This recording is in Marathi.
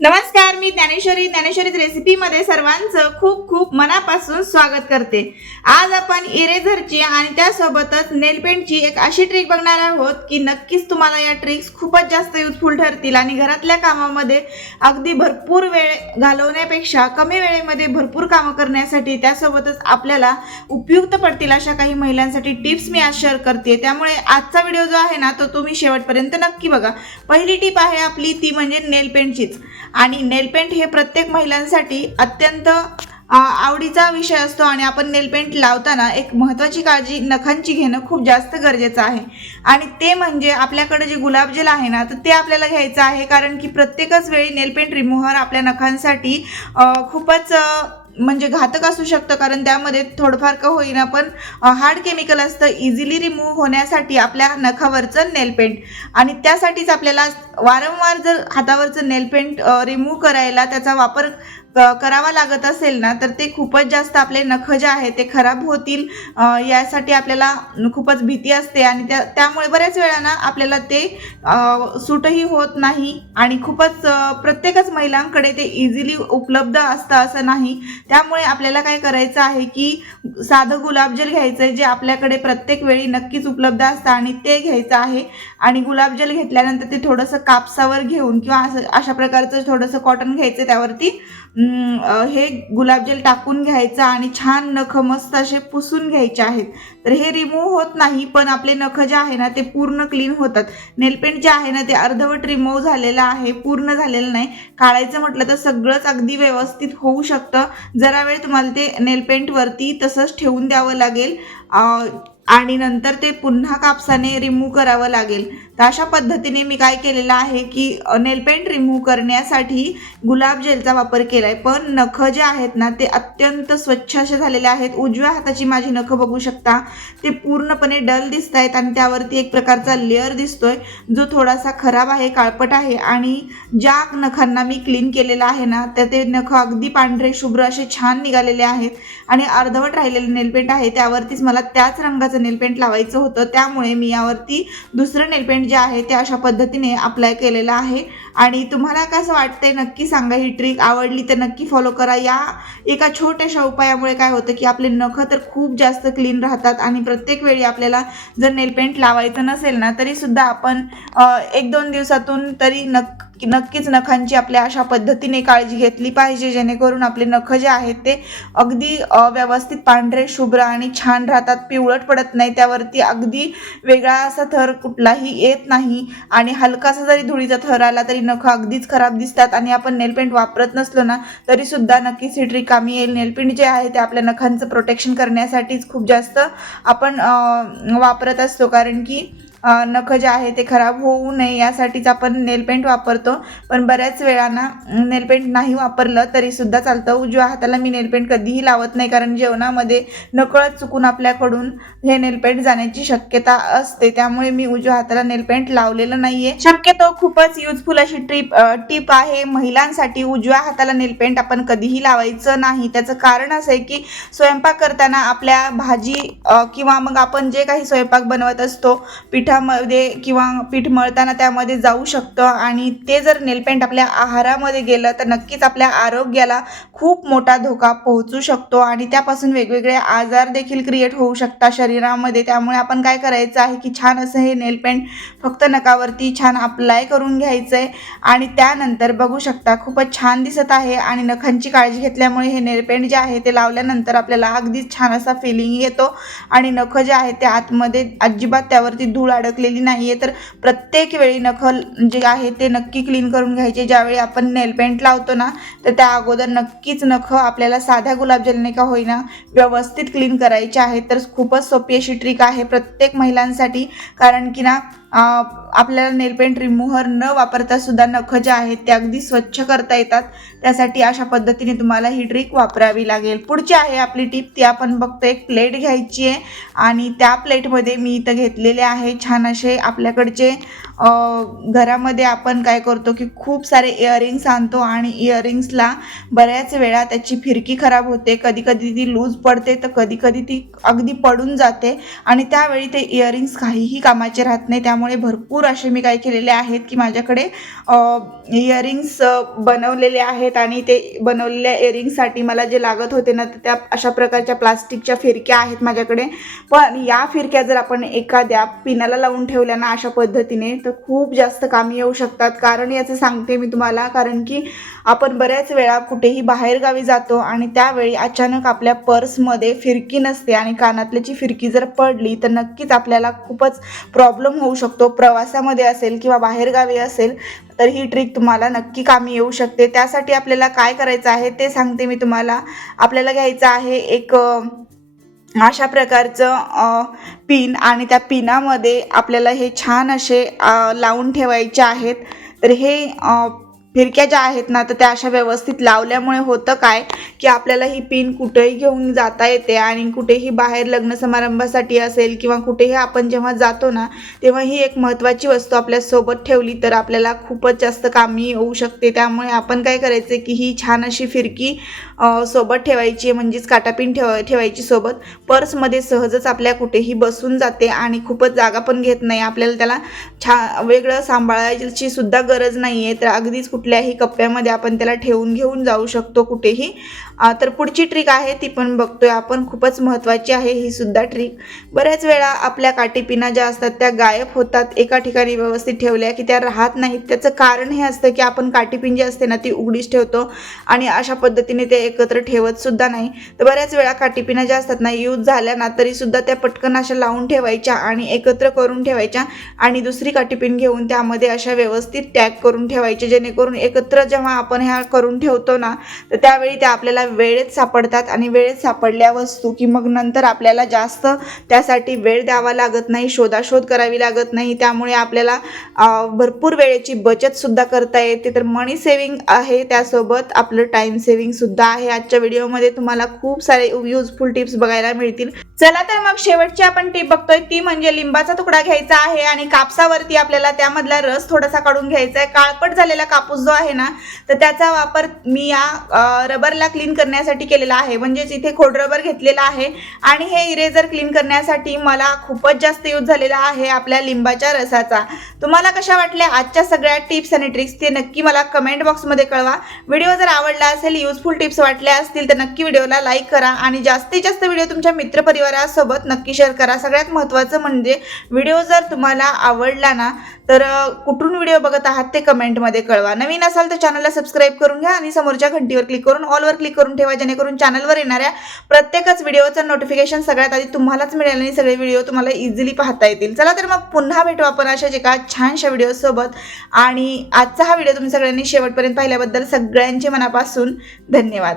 नमस्कार, मी ज्ञानेश्वरी रेसिपीमध्ये सर्वांचं खूप खूप मनापासून स्वागत करते। आज आपण इरेझरची आणि त्यासोबतच नेल पेंटची एक अशी ट्रिक बघणार आहोत की नक्कीच तुम्हाला या ट्रिक्स खूपच जास्त युजफुल ठरतील आणि घरातल्या कामामध्ये अगदी भरपूर वेळ घालवण्यापेक्षा कमी वेळेमध्ये भरपूर कामं करण्यासाठी त्यासोबतच आपल्याला उपयुक्त पडतील अशा काही महिलांसाठी टिप्स मी आज शेअर करते। त्यामुळे आजचा व्हिडिओ जो आहे ना तो तुम्ही शेवटपर्यंत नक्की बघा। पहिली टिप आहे आपली ती म्हणजे नेल पेंटचीच। आणि नेल पेंट हे प्रत्येक महिलांसाठी अत्यंत आवडीचा विषय असतो आणि आपण नेल पेंट लावताना एक महत्त्वाची काळजी नखांची घेणं खूप जास्त गरजेचं आहे। आणि ते म्हणजे आपल्याकडे जे गुलाबजल आहे ना तर ते आपल्याला घ्यायचं आहे, कारण की प्रत्येकच वेळी नेल पेंट रिमूव्हर आपल्या नखांसाठी खूपच म्हणजे घातक असू शकतं, कारण त्यामध्ये थोडंफार का होईना पण हार्ड केमिकल असतं इझिली रिमूव्ह होण्यासाठी आपल्या नखावरचं नेल पेंट। आणि त्यासाठीच आपल्याला वारंवार जर हातावरचं नेल पेंट रिमूव्ह करायला त्याचा वापर करावा लागत असेल ना तर ते खूपच जास्त आपले नख जे आहे ते खराब होतील यासाठी आपल्याला खूपच भीती असते आणि त्यामुळे बऱ्याच वेळाना आपल्याला ते सूटही होत नाही आणि खूपच प्रत्येकच महिलांकडे ते इझिली उपलब्ध असतं असं नाही। त्यामुळे आपल्याला काय करायचं आहे की साधं गुलाबजल घ्यायचं आहे जे आपल्याकडे प्रत्येक वेळी नक्कीच उपलब्ध असतं आणि ते घ्यायचं आहे। आणि गुलाबजल घेतल्यानंतर ते थोडंसं कापसावर घेऊन किंवा अशा प्रकारचं थोडंसं कॉटन घ्यायचं, त्यावरती हे गुलाबजल टाकून घ्यायचं आणि छान नख मस्त असे पुसून घ्यायचे आहेत। तर हे रिमूव्ह होत नाही पण आपले नख जे आहे ना ते पूर्ण क्लीन होतात। नेलपेंट जे आहे ना ते अर्धवट रिमूव्ह झालेलं आहे, पूर्ण झालेलं नाही। काढायचं म्हटलं तर सगळंच अगदी व्यवस्थित होऊ शकतं। जरा वेळ तुम्हाला ते नेलपेंट वरती तसंच ठेवून द्यावं लागेल आणि नंतर ते पुन्हा कापसाने रिमूव्ह करावं लागेल। तर अशा पद्धतीने मी काय केलेलं आहे की नेलपेंट रिमूव्ह करण्यासाठी गुलाब जेलचा वापर केलाय, पण नख जे आहेत ना ते अत्यंत स्वच्छ असे झालेले आहेत। उजव्या हाताची माझी नख बघू शकता, ते पूर्णपणे डल दिसत आहेत आणि त्यावरती एक प्रकारचा लेअर दिसतोय जो थोडासा खराब आहे, काळपट आहे। आणि ज्या नखांना मी क्लीन केलेलं आहे ना तर ते नख अगदी पांढरे शुभ्र असे छान निघालेले आहेत। आणि अर्धवट राहिलेले नेलपेंट आहे त्यावरतीच मला त्याच रंगाचं नेलपेंट लावायचं होतं, त्यामुळे मी यावरती दुसरं नेलपेंट जे आहे ते अशा पद्धतीने अप्लाय केलेलं आहे। आणि तुम्हाला कसं वाटतंय नक्की सांगा, ही ट्रिक आवडली तर नक्की फॉलो करा। या एका छोट्याशा उपायामुळे काय होतं की आपले नख तर खूप जास्त क्लीन राहतात आणि प्रत्येक वेळी आपल्याला जर नेलपेंट लावायचं नसेल ना तरी सुद्धा आपण 1-2 दिवसातून तरी नक्कीच नखांची आपल्या अशा पद्धतीने काळजी घेतली पाहिजे, जेणेकरून आपले नख जे आहेत ते अगदी व्यवस्थित पांढरे शुभ्र आणि छान राहतात, पिवळट पडत नाही, त्यावरती अगदी वेगळा असा थर कुठलाही येत नाही। आणि हलकासा जरी धुळीचा थर आला तरी नख अगदीच खराब दिसतात आणि आपण नेलपेंट वापरत नसलो ना तरी सुद्धा नक्कीच ही ट्रिक कामी येईल। नेलपेंट जे आहे ते आपल्या नखांचं प्रोटेक्शन करण्यासाठीच खूप जास्त आपण वापरत असतो, कारण की नख जे आहे ते खराब होऊ नये यासाठीच आपण नेलपेंट वापरतो। पण बऱ्याच वेळाना नेलपेंट नाही वापरलं तरी सुद्धा चालतं। उजव्या हाताला मी नेलपेंट कधीही लावत नाही, कारण जेवणामध्ये नकळत चुकून आपल्याकडून हे नेलपेंट जाण्याची शक्यता असते, त्यामुळे मी उजव्या हाताला नेलपेंट लावलेलं नाहीये। शक्यतो खूपच युजफुल अशी टिप आहे महिलांसाठी। उजव्या हाताला नेलपेंट आपण कधीही लावायचं नाही। त्याचं कारण असं आहे की स्वयंपाक करताना आपल्या भाजी किंवा मग आपण जे काही स्वयंपाक बनवत असतो पिठामध्ये किंवा पीठ मळताना त्यामध्ये जाऊ शकतं आणि ते जर नेलपेंट आपल्या आहारामध्ये गेलं तर नक्कीच आपल्या आरोग्याला खूप मोठा धोका पोहोचू शकतो आणि त्यापासून वेगवेगळे आजार देखील क्रिएट होऊ शकतात शरीरामध्ये। त्यामुळे आपण काय करायचं आहे की छान असं हे नेलपेंट फक्त नखावरती छान अप्लाय करून घ्यायचं आहे आणि त्यानंतर बघू शकता खूपच छान दिसत आहे। आणि नखांची काळजी घेतल्यामुळे हे नेलपेंट जे आहे ते लावल्यानंतर आपल्याला अगदीच छान असा फिलिंग येतो आणि नख जे आहे ते आतमध्ये अजिबात त्यावरती धूळ अडकलेली नाहीये। तर प्रत्येक वेळी नख जे आहे ते नक्की क्लीन करून घ्यायचे। ज्यावेळी आपण नेलपेंट लावतो ना तर त्या अगोदर नक्कीच नख आपल्याला साध्या गुलाबजलने का होईना व्यवस्थित क्लीन करायचे आहेत। तर खूपच सोपी अशी ट्रिक आहे प्रत्येक महिलांसाठी, कारण की ना आपल्याला नेलपेंट रिमूव्हर न वापरता सुद्धा नख जे आहेत ते अगदी स्वच्छ करता येतात। त्यासाठी अशा पद्धतीने तुम्हाला ही ट्रिक वापरावी लागेल। पुढची आहे आपली टिप, ती आपण बघतो। एक प्लेट घ्यायची आहे आणि त्या प्लेटमध्ये मी इथं घेतलेले आहे छान असे आपल्याकडचे घरामध्ये आपण काय करतो की खूप सारे इयरिंग्स आणतो आणि इयरिंग्सला बऱ्याच वेळा त्याची फिरकी खराब होते, कधी कधी ती लूज पडते तर कधी कधी ती अगदी पडून जाते आणि त्यावेळी ते इयरिंग्स काहीही कामाचे राहत नाही। त्यामुळे भरपूर असे मी काय केलेले आहेत की माझ्याकडे इयरिंग्स बनवलेले आहेत आणि ते बनवलेल्या इयरिंगसाठी मला जे लागत होते ना तर त्या अशा प्रकारच्या प्लास्टिकच्या फिरक्या आहेत माझ्याकडे. पण या फिरक्या जर आपण एखाद्या पिनाला लावून ठेवल्या ना अशा पद्धतीने तर खूप जास्त कामी येऊ शकतात. कारण याचं सांगते मी तुम्हाला, कारण की आपण बऱ्याच वेळा कुठेही बाहेरगावी जातो आणि त्यावेळी अचानक आपल्या पर्समध्ये फिरकी नसते आणि कानातल्याची फिरकी जर पडली तर नक्कीच आपल्याला खूपच प्रॉब्लेम होऊ शकतो. प्रवासामध्ये असेल किंवा बाहेरगावी असेल तर ही ट्रिक तुम्हाला नक्की कामी येऊ शकते. त्यासाठी आपल्याला काय करायचं आहे ते सांगते मी तुम्हाला. आपल्याला घ्यायचं आहे एक अशा प्रकारचं पिन आणि त्या पिनामध्ये आपल्याला हे छान असे लावून ठेवायचे आहेत. तर हे फिरक्या ज्या आहेत ना तर त्या अशा व्यवस्थित लावल्यामुळे होतं काय की आपल्याला ही पिन कुठेही घेऊन जाता येते आणि कुठेही बाहेर लग्न समारंभासाठी असेल किंवा कुठेही आपण जेव्हा जातो ना तेव्हा ही एक महत्त्वाची वस्तू आपल्यासोबत ठेवली तर आपल्याला खूपच जास्त कामी येऊ शकते. त्यामुळे आपण काय करायचं की ही छान अशी फिरकी सोबत ठेवायची, म्हणजेच काटापिन ठेवायची सोबत. पर्समध्ये सहजच आपल्या कुठेही बसून जाते आणि खूपच जागा पण घेत नाही. आपल्याला त्याला वेगळं सांभाळायची सुद्धा गरज नाही आहे. तर अगदीच कुठल्याही कप्प्यामध्ये आपण त्याला ठेवून घेऊन जाऊ शकतो कुठेही. तर पुढची ट्रिक आहे ती पण बघतोय आपण, खूपच महत्त्वाची आहे ही सुद्धा ट्रिक. बऱ्याच वेळा आपल्या काटीपिना ज्या असतात त्या गायब होतात, एका ठिकाणी व्यवस्थित ठेवल्या की त्या राहत नाहीत. त्याचं कारण हे असतं की आपण काटीपिन जी असते ना ती उघडीच ठेवतो आणि अशा पद्धतीने ते एकत्र ठेवत सुद्धा नाही. तर बऱ्याच वेळा काटीपिना ज्या असतात ना यूज झाल्या ना तरी सुद्धा त्या पटकन अशा लावून ठेवायच्या आणि एकत्र करून ठेवायच्या आणि दुसरी काटीपिन घेऊन त्यामध्ये अशा व्यवस्थित टॅग करून ठेवायचे, जेणेकरून एकत्र जेव्हा आपण ह्या करून ठेवतो ना तर त्यावेळी त्या आपल्याला वेळेत सापडतात आणि वेळेत सापडल्या वस्तू की मग नंतर आपल्याला जास्त त्यासाठी वेळ द्यावा लागत नाही, शोधाशोध करावी लागत नाही. त्यामुळे आपल्याला भरपूर वेळेची बचत सुद्धा करता येते. तर मनी सेविंग आहे, त्यासोबत आपलं टाइम सेविंग सुद्धा आहे. आजच्या व्हिडिओमध्ये तुम्हाला खूप सारे युजफुल टिप्स बघायला मिळतील. चला तर मग शेवटची आपण टिप बघतोय ती म्हणजे लिंबाचा तुकडा घ्यायचा आहे आणि कापसावरती आपल्याला त्यामधला रस थोडासा काढून घ्यायचा आहे. काळपट झालेला कापूस जो आहे ना तर त्याचा वापर मी या रबरला क्लीन करण्यासाठी केलेला आहे, म्हणजेच इथे खोडरबर घेतलेला आहे आणि हे इरेजर क्लीन करण्यासाठी मला खूपच जास्त यूज झालेला आहे आपल्या लिंबाच्या रसाचा. तुम्हाला कशा वाटल्या आजच्या सगळ्या टिप्स आणि ट्रिक्स ते नक्की मला कमेंट बॉक्समध्ये कळवा. व्हिडिओ जर आवडला असेल, युजफुल टिप्स वाटल्या असतील तर नक्की व्हिडिओला लाईक करा आणि जास्तीत जास्त व्हिडिओ तुमच्या मित्रपरिवारासोबत नक्की शेअर करा. सगळ्यात महत्त्वाचं म्हणजे व्हिडिओ जर तुम्हाला आवडला ना तर कुठून व्हिडिओ बघत आहात ते कमेंटमध्ये कळवा. नवीन असाल तर चॅनलला सबस्क्राईब करून घ्या आणि समोरच्या घंटीवर क्लिक करून ऑलवर क्लिक करून ठेवा, जेणेकरून चॅनलवर येणाऱ्या प्रत्येकच व्हिडिओचं नोटिफिकेशन सगळ्यात आधी तुम्हालाच मिळेल आणि सगळे व्हिडिओ तुम्हाला इझिली पाहता येतील. चला तर मग पुन्हा भेटू आपण अशाच एका छानशा व्हिडिओसोबत. आणि आजचा हा व्हिडिओ तुम्ही सगळ्यांनी शेवटपर्यंत पाहिल्याबद्दल सगळ्यांचे मनापासून धन्यवाद.